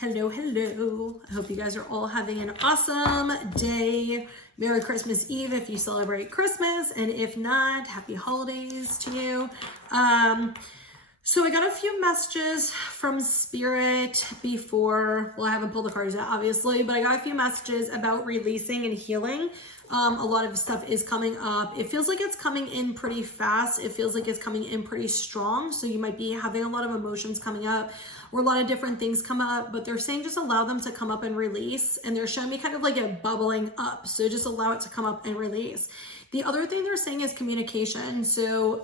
Hello, hello. I hope you guys are all having an awesome day. Merry Christmas Eve if you celebrate Christmas, and if not, happy holidays to you. So I got a few messages from Spirit before, well, I haven't pulled the cards yet, obviously, but I got a few messages about releasing and healing. A lot of stuff is coming up. It feels like it's coming in pretty fast. It feels like it's coming in pretty strong. So you might be having a lot of emotions coming up or a lot of different things come up, but they're saying just allow them to come up and release. And they're showing me kind of like a bubbling up. So just allow it to come up and release. The other thing they're saying is communication. So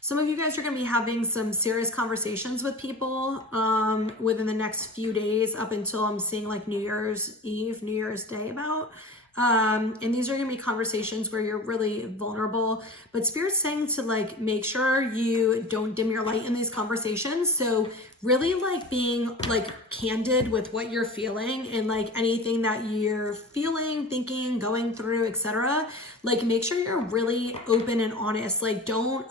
some of you guys are going to be having some serious conversations with people within the next few days up until I'm seeing like New Year's Eve, New Year's Day about. And these are going to be conversations where you're really vulnerable, but Spirit's saying to like make sure you don't dim your light in these conversations. So really like being like candid with what you're feeling and like anything that you're feeling, thinking, going through, etc. Like make sure you're really open and honest. Like don't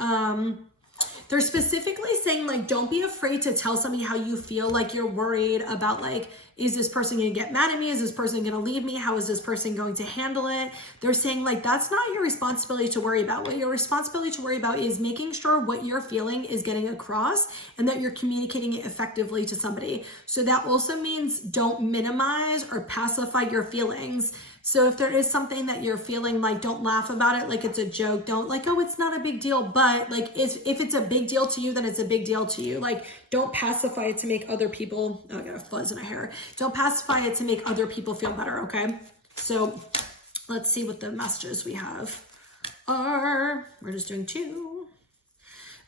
they're specifically saying like don't be afraid to tell somebody how you feel. Like you're worried about like, is this person gonna get mad at me? Is this person gonna leave me? How is this person going to handle it? They're saying like that's not your responsibility to worry about. What your responsibility to worry about is making sure what you're feeling is getting across and that you're communicating it effectively to somebody. So that also means don't minimize or pacify your feelings. So if there is something that you're feeling, like don't laugh about it like it's a joke. Don't like, oh, it's not a big deal. But like if it's a big deal to you, then it's a big deal to you. Like don't pacify it to make other people, oh, I got a fuzz in my hair. Don't pacify it to make other people feel better, okay? So let's see what the messages we have are. We're just doing two.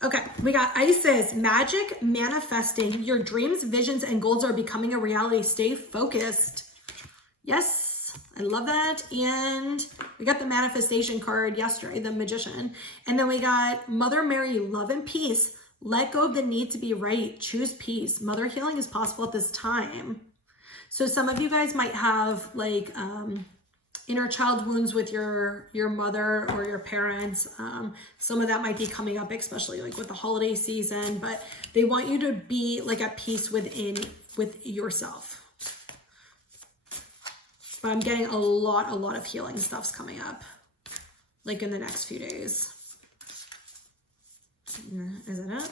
Okay, we got Isis, magic manifesting. Your dreams, visions, and goals are becoming a reality. Stay focused. Yes. I love that. And we got the manifestation card yesterday, the magician. And then we got Mother Mary, love and peace. Let go of the need to be right. Choose peace. Mother healing is possible at this time. So some of you guys might have like inner child wounds with your mother or your parents. Some of that might be coming up, especially like with the holiday season, but they want you to be like at peace with yourself. But I'm getting a lot of healing stuff's coming up, like in the next few days. Is it it?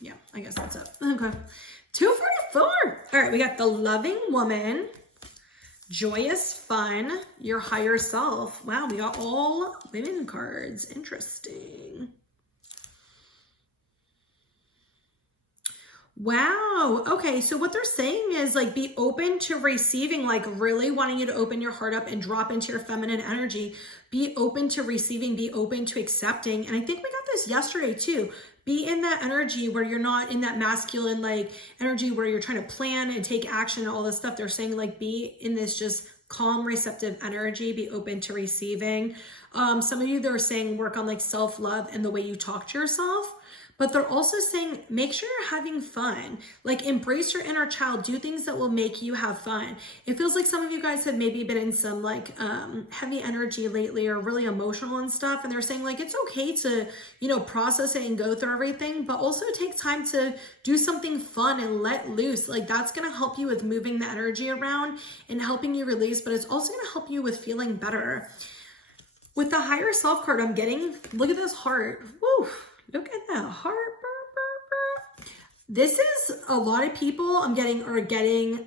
Yeah, I guess that's it. Okay. 244. All right, we got the loving woman, joyous fun, your higher self. Wow, we got all women cards. Interesting. Wow. Okay. So what they're saying is like, be open to receiving, like really wanting you to open your heart up and drop into your feminine energy. Be open to receiving, be open to accepting. And I think we got this yesterday too. Be in that energy where you're not in that masculine, like energy where you're trying to plan and take action and all this stuff. They're saying like, be in this just calm, receptive energy, be open to receiving. Some of you, they're saying work on like self-love and the way you talk to yourself. But they're also saying, make sure you're having fun. Like embrace your inner child, do things that will make you have fun. It feels like some of you guys have maybe been in some like heavy energy lately or really emotional and stuff. And they're saying like, it's okay to, you know, process it and go through everything, but also take time to do something fun and let loose. Like that's going to help you with moving the energy around and helping you release, but it's also going to help you with feeling better. With the higher self card, I'm getting, look at this heart. Woo. Look at that heart. This is a lot of people I'm getting are getting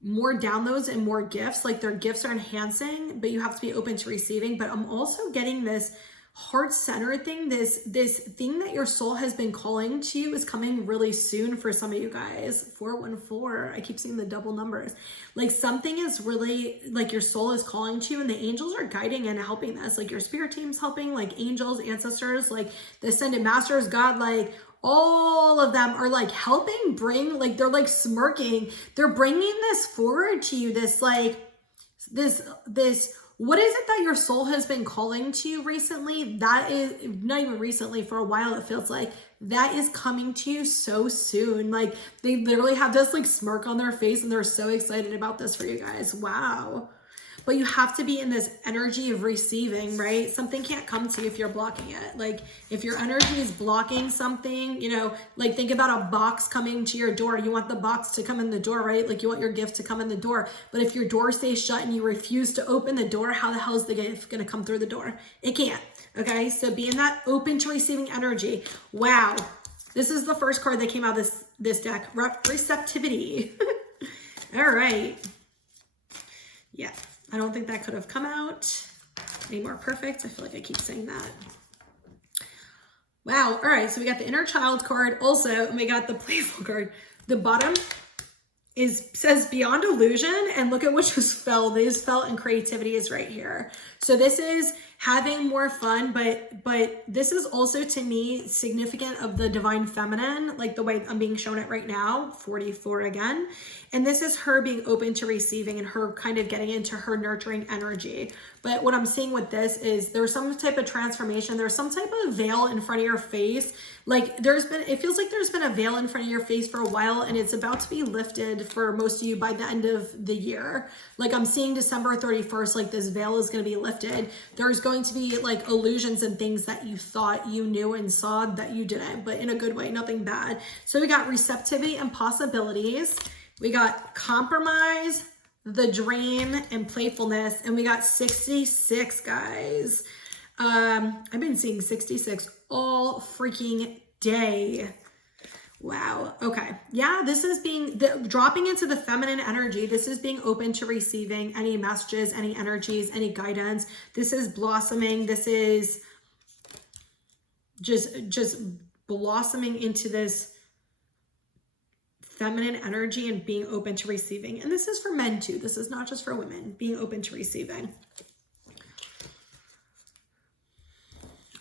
more downloads and more gifts. Like their gifts are enhancing, but you have to be open to receiving. But I'm also getting this heart-centered thing. This thing that your soul has been calling to you is coming really soon for some of you guys. 414. I keep seeing the double numbers. Like something is really like your soul is calling to you, and the angels are guiding and helping this. Like your spirit team's helping, like angels, ancestors, like the ascended masters, God, like all of them are like helping bring, like they're like smirking. They're bringing this forward to you. This like this what is it that your soul has been calling to you recently? That is not even recently, for a while. It feels like that is coming to you so soon. Like they literally have this like smirk on their face and they're so excited about this for you guys. Wow. but you have to be in this energy of receiving, right? Something can't come to you if you're blocking it. Like if your energy is blocking something, you know, like think about a box coming to your door. You want the box to come in the door, right? Like you want your gift to come in the door. But if your door stays shut and you refuse to open the door, how the hell is the gift going to come through the door? It can't. Okay. So be in that open to receiving energy. Wow. This is the first card that came out of this deck. Receptivity. All right. Yeah, I don't think that could have come out any more perfect. I feel like I keep saying that. Wow. All right. So we got the inner child card also, and we got the playful card. The bottom says beyond illusion, and look at what just fell. This fell, and creativity is right here. So this is having more fun, but this is also to me significant of the divine feminine, like the way I'm being shown it right now, 44 again. And this is her being open to receiving and her kind of getting into her nurturing energy. But what I'm seeing with this is there's some type of transformation. There's some type of veil in front of your face. Like it feels like there's been a veil in front of your face for a while, and it's about to be lifted for most of you by the end of the year. Like I'm seeing December 31st, like this veil is going to be lifted. There's going to be like illusions and things that you thought you knew and saw that you didn't, but in a good way, nothing bad. So we got receptivity and possibilities. We got compromise, the dream, and playfulness. And we got 66, guys. I've been seeing 66 all freaking day. Wow. Okay. Yeah, this is dropping into the feminine energy. This is being open to receiving any messages, any energies, any guidance. This is blossoming. This is just blossoming into this feminine energy and being open to receiving. And this is for men too. This is not just for women, being open to receiving.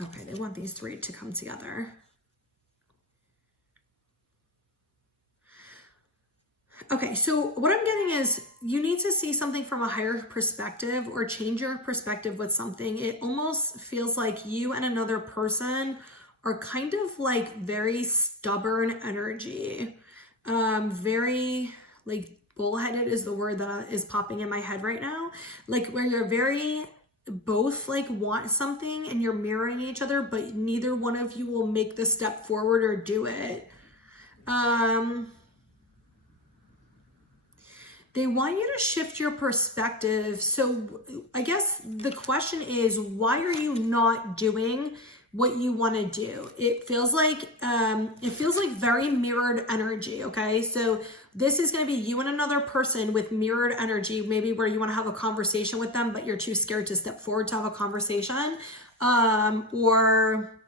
Okay, they want these three to come together. Okay, so what I'm getting is you need to see something from a higher perspective or change your perspective with something. It almost feels like you and another person are kind of like very stubborn energy. Very like bullheaded is the word that is popping in my head right now. Like where you're very both like want something and you're mirroring each other, but neither one of you will make the step forward or do it. They want you to shift your perspective. So I guess the question is, why are you not doing what you want to do? It feels like very mirrored energy. Okay. So this is going to be you and another person with mirrored energy, maybe where you want to have a conversation with them, but you're too scared to step forward to have a conversation. Or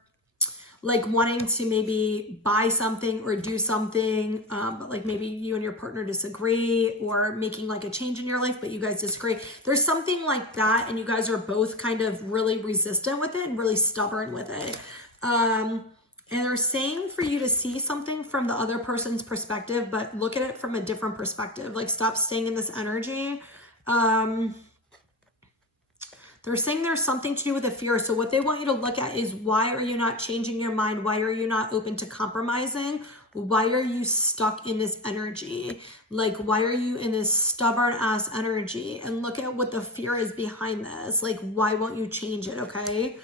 like wanting to maybe buy something or do something, but like maybe you and your partner disagree, or making like a change in your life, but you guys disagree. There's something like that, and you guys are both kind of really resistant with it and really stubborn with it. And they're saying for you to see something from the other person's perspective, but look at it from a different perspective. Like stop staying in this energy. They're saying there's something to do with a fear. So what they want you to look at is, why are you not changing your mind? Why are you not open to compromising? Why are you stuck in this energy? Like, why are you in this stubborn ass energy? And look at what the fear is behind this. Like, why won't you change it? Okay.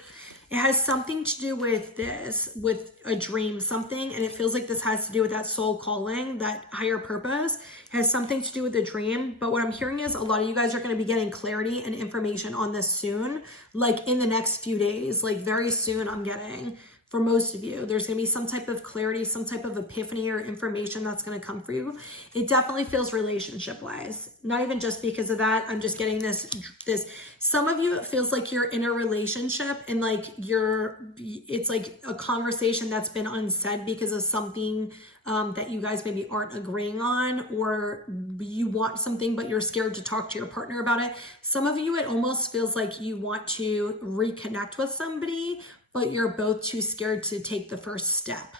It has something to do with this, with a dream, something, and it feels like this has to do with that soul calling, that higher purpose. It has something to do with the dream. But what I'm hearing is a lot of you guys are going to be getting clarity and information on this soon, like in the next few days, like very soon. I'm getting, for most of you, there's going to be some type of clarity, some type of epiphany or information that's going to come for you. It definitely feels relationship wise, not even just because of that. I'm just getting this, some of you, it feels like you're in a relationship and like it's like a conversation that's been unsaid because of something that you guys maybe aren't agreeing on, or you want something, but you're scared to talk to your partner about it. Some of you, it almost feels like you want to reconnect with somebody, but you're both too scared to take the first step.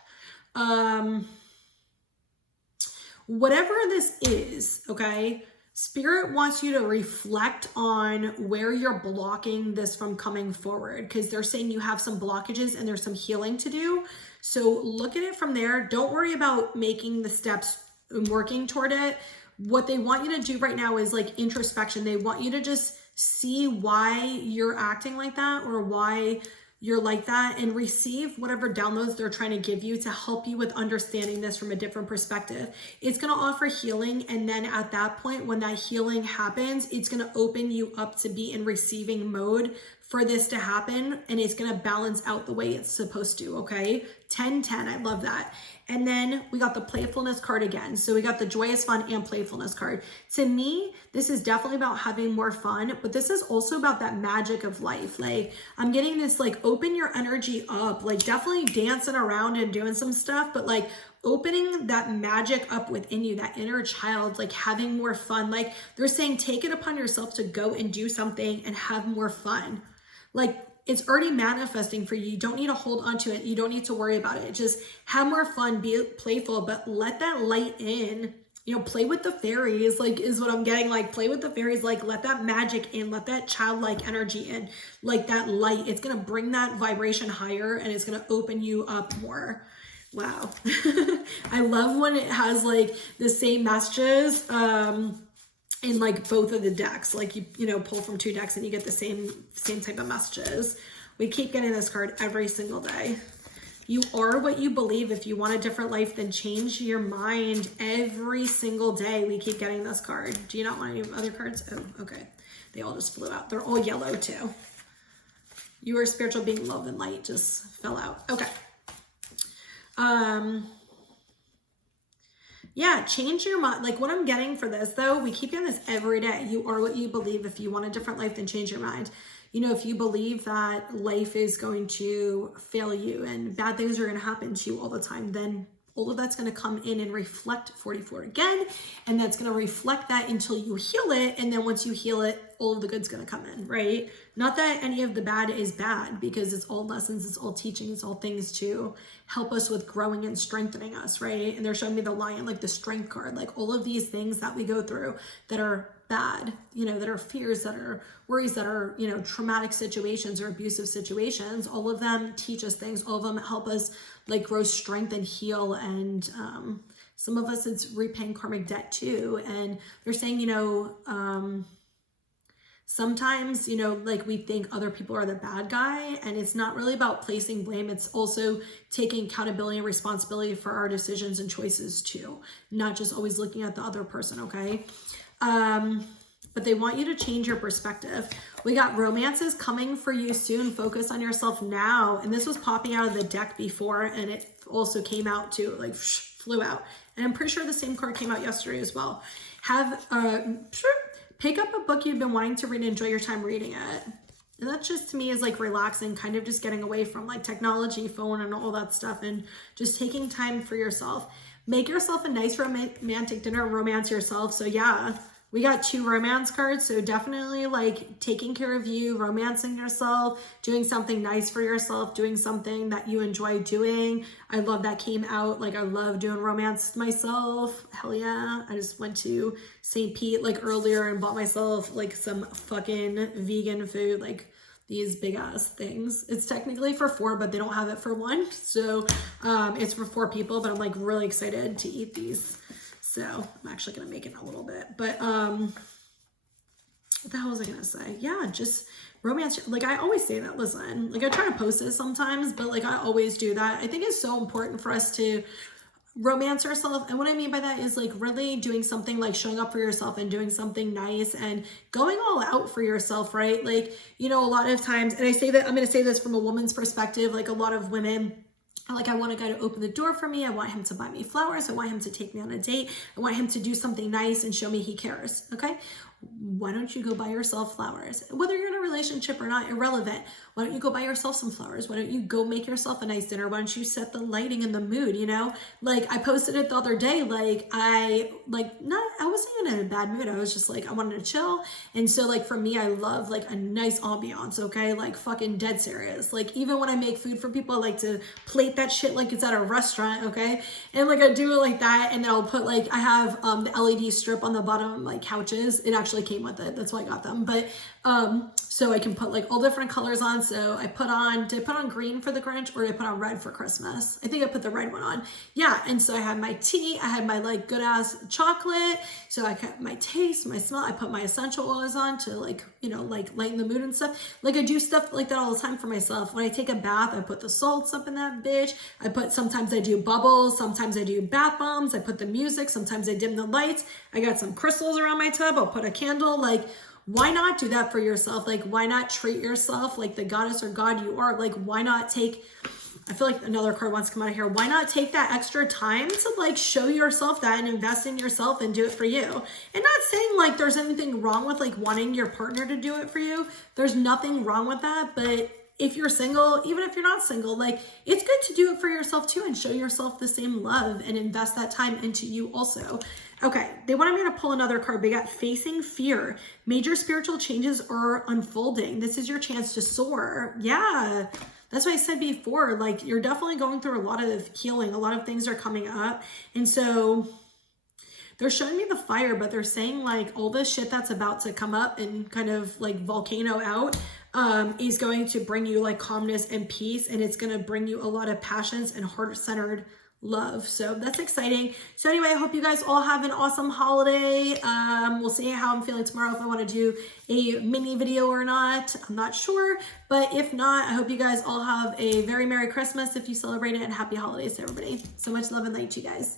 Whatever this is, okay, Spirit wants you to reflect on where you're blocking this from coming forward, because they're saying you have some blockages and there's some healing to do. So look at it from there. Don't worry about making the steps and working toward it. What they want you to do right now is like introspection. They want you to just see why you're acting like that or why you're like that, and receive whatever downloads they're trying to give you to help you with understanding this from a different perspective. It's going to offer healing. And then at that point, when that healing happens, it's going to open you up to be in receiving mode for this to happen. And it's going to balance out the way it's supposed to. Okay. 10-10. I love that. And then we got the playfulness card again. So we got the joyous, fun, and playfulness card. To me, this is definitely about having more fun, but this is also about that magic of life. Like, I'm getting this, like, open your energy up, like definitely dancing around and doing some stuff, but like opening that magic up within you, that inner child, like having more fun. Like they're saying, take it upon yourself to go and do something and have more fun. Like, it's already manifesting for you. You don't need to hold on to it. You don't need to worry about it. Just have more fun, be playful, but let that light in. You know, play with the fairies, like, is what I'm getting. Like, play with the fairies, like, let that magic in, let that childlike energy in, like that light. It's going to bring that vibration higher, and it's going to open you up more. Wow. I love when it has like the same messages, in like both of the decks. Like you know, pull from 2 decks and you get the same type of messages. We keep getting this card every single day. You are what you believe. If you want a different life, then change your mind. Every single day we keep getting this card. Do you not want any other cards? Oh, okay. They all just flew out. They're all yellow too. You are a spiritual being, love and light just fell out. Okay. Yeah, change your mind. Like, what I'm getting for this, though, we keep getting this every day. You are what you believe. If you want a different life, then change your mind. You know, if you believe that life is going to fail you and bad things are going to happen to you all the time, then all of that's going to come in and reflect 44 again. And that's going to reflect that until you heal it. And then once you heal it, all of the good's going to come in, right? Not that any of the bad is bad, because it's all lessons, it's all teaching, it's all things to help us with growing and strengthening us, right? And they're showing me the lion, like the strength card, like all of these things that we go through that are bad, you know, that are fears, that are worries, that are, you know, traumatic situations or abusive situations. All of them teach us things. All of them help us like grow strength and heal. And some of us, it's repaying karmic debt too. And they're saying, you know, sometimes, you know, like we think other people are the bad guy, and it's not really about placing blame. It's also taking accountability and responsibility for our decisions and choices too, not just always looking at the other person. Okay. But they want you to change your perspective. We got romances coming for you soon. Focus on yourself now. And this was popping out of the deck before, and it also came out too, like flew out. And I'm pretty sure the same card came out yesterday as well. Pick up a book you've been wanting to read and enjoy your time reading it. And that just to me is like relaxing, kind of just getting away from like technology, phone, and all that stuff, and just taking time for yourself. Make yourself a nice romantic dinner, romance yourself. So yeah, we got 2 romance cards. So definitely like taking care of you, romancing yourself, doing something nice for yourself, doing something that you enjoy doing. I love that came out. Like, I love doing romance myself. Hell yeah. I just went to St. Pete like earlier and bought myself like some fucking vegan food, like these big ass things. It's technically for 4, but they don't have it for 1. So it's for 4 people, but I'm like really excited to eat these. So I'm actually going to make it in a little bit, but what the hell was I going to say? Yeah, just romance. Like, I always say that, listen, like I try to post it sometimes, but like I always do that. I think it's so important for us to romance ourselves. And what I mean by that is like really doing something, like showing up for yourself and doing something nice and going all out for yourself, right? Like, you know, a lot of times, and I say that, I'm going to say this from a woman's perspective, like a lot of women, like, I want a guy to open the door for me. I want him to buy me flowers. I want him to take me on a date. I want him to do something nice and show me he cares. Okay. Why don't you go buy yourself flowers? Whether you're in a relationship or not, irrelevant. Why don't you go buy yourself some flowers? Why don't you go make yourself a nice dinner? Why don't you set the lighting and the mood, you know? Like, I posted it the other day, like, I wasn't in a bad mood. I was just like, I wanted to chill. And so like, for me, I love like a nice ambiance, okay? Like, fucking dead serious. Like, even when I make food for people, I like to plate that shit like it's at a restaurant, okay? And like, I do it like that. And then I'll put like, I have the LED strip on the bottom, like couches. It actually came with it. That's why I got them. But so I can put like all different colors on. So I put on, did I put on green for the Grinch, or did I put on red for Christmas? I think I put the red one on. Yeah, and so I had my tea, I had my like good ass chocolate, so I kept my taste, my smell, I put my essential oils on to like, you know, like lighten the mood and stuff. Like I do stuff like that all the time for myself. When I take a bath, I put the salts up in that bitch. Sometimes I do bubbles, sometimes I do bath bombs, I put the music, sometimes I dim the lights. I got some crystals around my tub, I'll put a candle. Like, why not do that for yourself? Like, why not treat yourself like the goddess or god you are? Like, why not take, I feel like another card wants to come out of here. Why not take that extra time to like show yourself that and invest in yourself and do it for you? And not saying like there's anything wrong with like wanting your partner to do it for you. There's nothing wrong with that. But if you're single, even if you're not single, like it's good to do it for yourself too and show yourself the same love and invest that time into you also. Okay, they wanted me to pull another card. They got facing fear. Major spiritual changes are unfolding. This is your chance to soar. Yeah, that's what I said before. Like you're definitely going through a lot of healing. A lot of things are coming up. And so they're showing me the fire, but they're saying like all this shit that's about to come up and kind of like volcano out is going to bring you like calmness and peace. And it's going to bring you a lot of passions and heart-centered love. So that's exciting. So anyway, I hope you guys all have an awesome holiday. We'll see how I'm feeling tomorrow, if I want to do a mini video or not. I'm not sure, but if not, I hope you guys all have a very Merry Christmas if you celebrate it, and happy holidays to everybody. So much love and light to you guys.